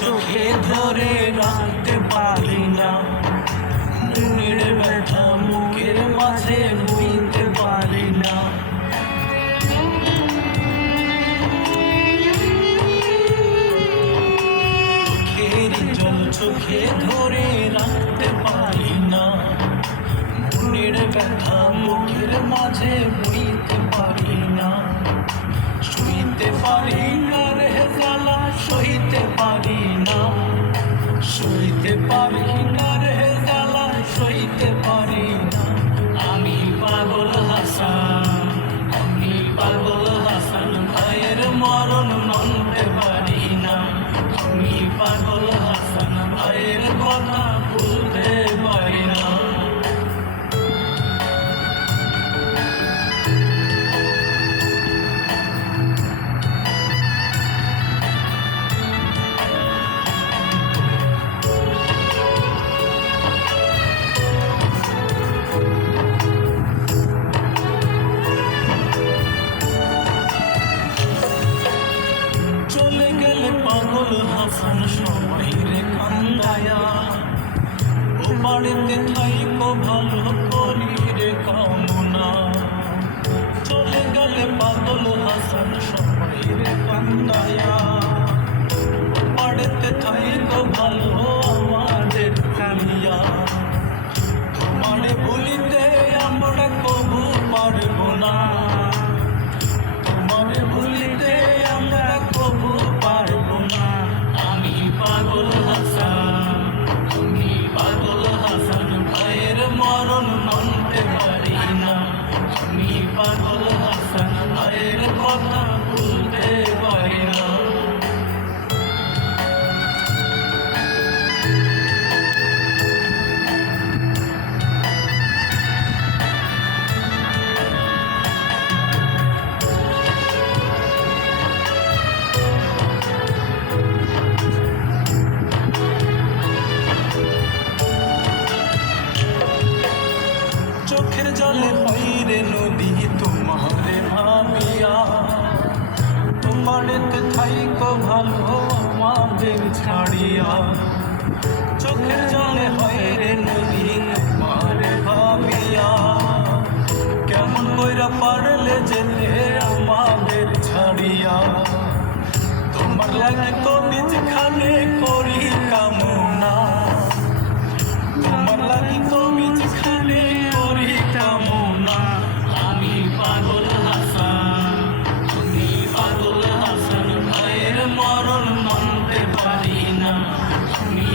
চোখে ধরে রাখতে পারি না। মনের ব্যথা মুখের মাঝে বইতে পারি না। চোখের চোখে ধরে রাখতে পারি না। মনের ব্যথা মুখের মাঝে সইতে পারি না রে জ্বালা সইতে পারি না আমি পাগল হাসান আমি পাগল হাসান ভাইয়ের মরণ মানতে পারি না। আমি পাগল বাড়িতে থাইকো ভালো করি রে কামনা। কথা ভুলতে পারি না। চোখের জলে হইরে নদী আমাদের ছাড়িয়া চোখের জলে হইরে নদী মারে ভাবিয়া, কেমন কইরা পারলে যেতে আমাদের ছাড়িয়া। তোমার লাগে তো নিজখানে করি কামনা